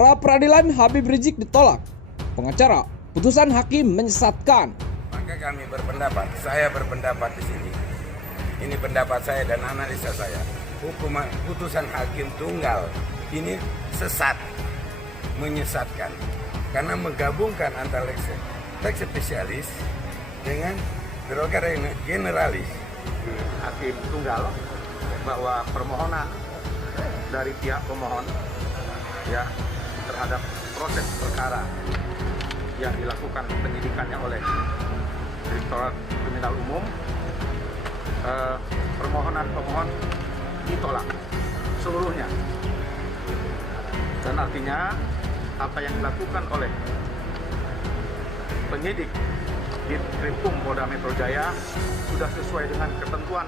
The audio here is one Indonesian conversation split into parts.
Pra peradilan Habib Rizik ditolak. Pengacara, putusan hakim menyesatkan. Maka kami berpendapat, saya berpendapat di sini. Ini pendapat saya dan analisa saya. Putusan hakim tunggal ini sesat, menyesatkan. Karena menggabungkan antara lex spesialis dengan derogat generalis. Hakim tunggal bahwa permohonan dari pihak pemohon ya terhadap proses perkara yang dilakukan penyidikannya oleh Direktorat Kriminal Umum, permohonan pemohon ditolak seluruhnya, dan artinya apa yang dilakukan oleh penyidik di Krimkum Polda Metro Jaya sudah sesuai dengan ketentuan.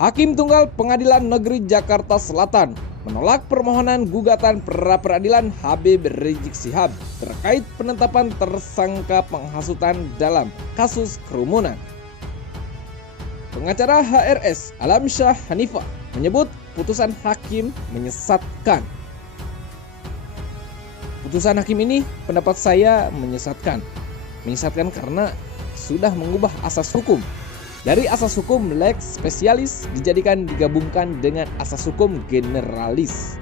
Hakim Tunggal Pengadilan Negeri Jakarta Selatan menolak permohonan gugatan pra peradilan Habib Rizik Syihab terkait penetapan tersangka penghasutan dalam kasus kerumunan. Pengacara HRS Alamsyah Hanifah menyebut putusan hakim menyesatkan. Putusan hakim ini pendapat saya menyesatkan. Menyesatkan karena sudah mengubah asas hukum. Dari asas hukum lex spesialis digabungkan dengan asas hukum generalis.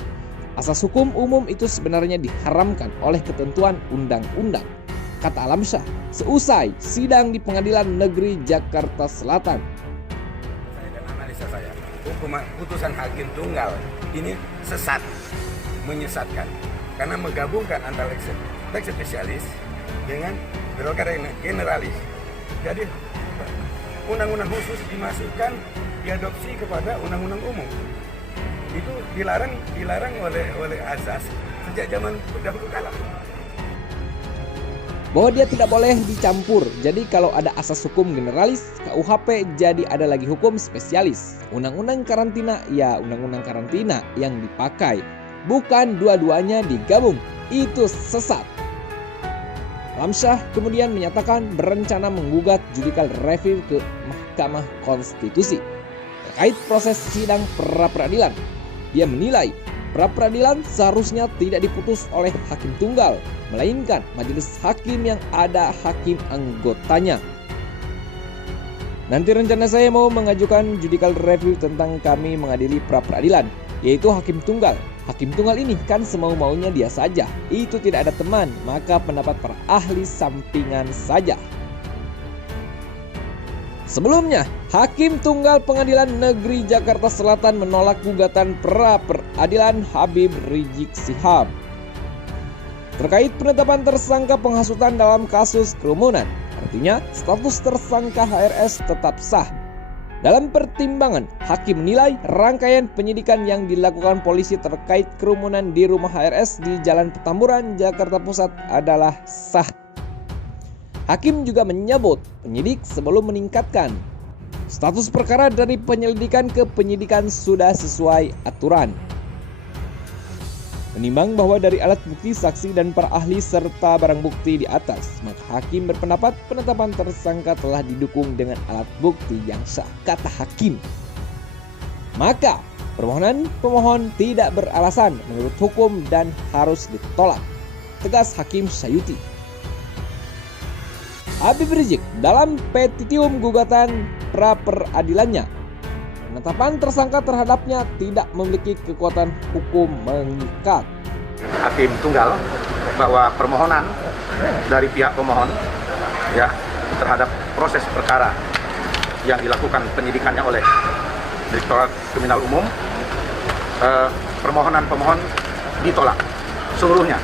Asas hukum umum itu sebenarnya diharamkan oleh ketentuan undang-undang, kata Alamsyah seusai sidang di Pengadilan Negeri Jakarta Selatan. Saya dan analisa saya, putusan hakim tunggal ini sesat, menyesatkan. Karena menggabungkan antara lex spesialis dengan derogat generalis. Jadi undang-undang khusus dimasukkan, diadopsi kepada undang-undang umum. Itu dilarang oleh azas sejak zaman dahulu kala. Bahwa dia tidak boleh dicampur. Jadi kalau ada asas hukum generalis, KUHP, jadi ada lagi hukum spesialis. Undang-undang karantina, ya undang-undang karantina yang dipakai. Bukan dua-duanya digabung. Itu sesat. Alamsyah kemudian menyatakan berencana menggugat judicial review ke Mahkamah Konstitusi terkait proses sidang pra peradilan. Dia menilai pra peradilan seharusnya tidak diputus oleh hakim tunggal, melainkan majelis hakim yang ada hakim anggotanya. Nanti rencana saya mau mengajukan judicial review tentang kami mengadili pra peradilan, yaitu hakim tunggal. Hakim tunggal ini kan semau-maunya dia saja. Itu tidak ada teman, maka pendapat para ahli sampingan saja. Sebelumnya, Hakim Tunggal Pengadilan Negeri Jakarta Selatan menolak gugatan pra peradilan Habib Rizik Syihab terkait penetapan tersangka penghasutan dalam kasus kerumunan. Artinya, status tersangka HRS tetap sah. Dalam pertimbangan, hakim menilai rangkaian penyidikan yang dilakukan polisi terkait kerumunan di rumah HRS di Jalan Petamburan, Jakarta Pusat adalah sah. Hakim juga menyebut penyidik sebelum meningkatkan status perkara dari penyelidikan ke penyidikan sudah sesuai aturan. Menimbang bahwa dari alat bukti, saksi, dan para ahli serta barang bukti di atas, maka hakim berpendapat penetapan tersangka telah didukung dengan alat bukti yang sah, kata hakim. Maka permohonan pemohon tidak beralasan menurut hukum dan harus ditolak, tegas Hakim Sayuti. Habib Rizik dalam petitium gugatan pra peradilannya, penetapan tersangka terhadapnya tidak memiliki kekuatan hukum mengikat. Hakim tunggal bahwa permohonan dari pihak pemohon ya terhadap proses perkara yang dilakukan penyidikannya oleh Direktorat Kriminal Umum, permohonan pemohon ditolak seluruhnya.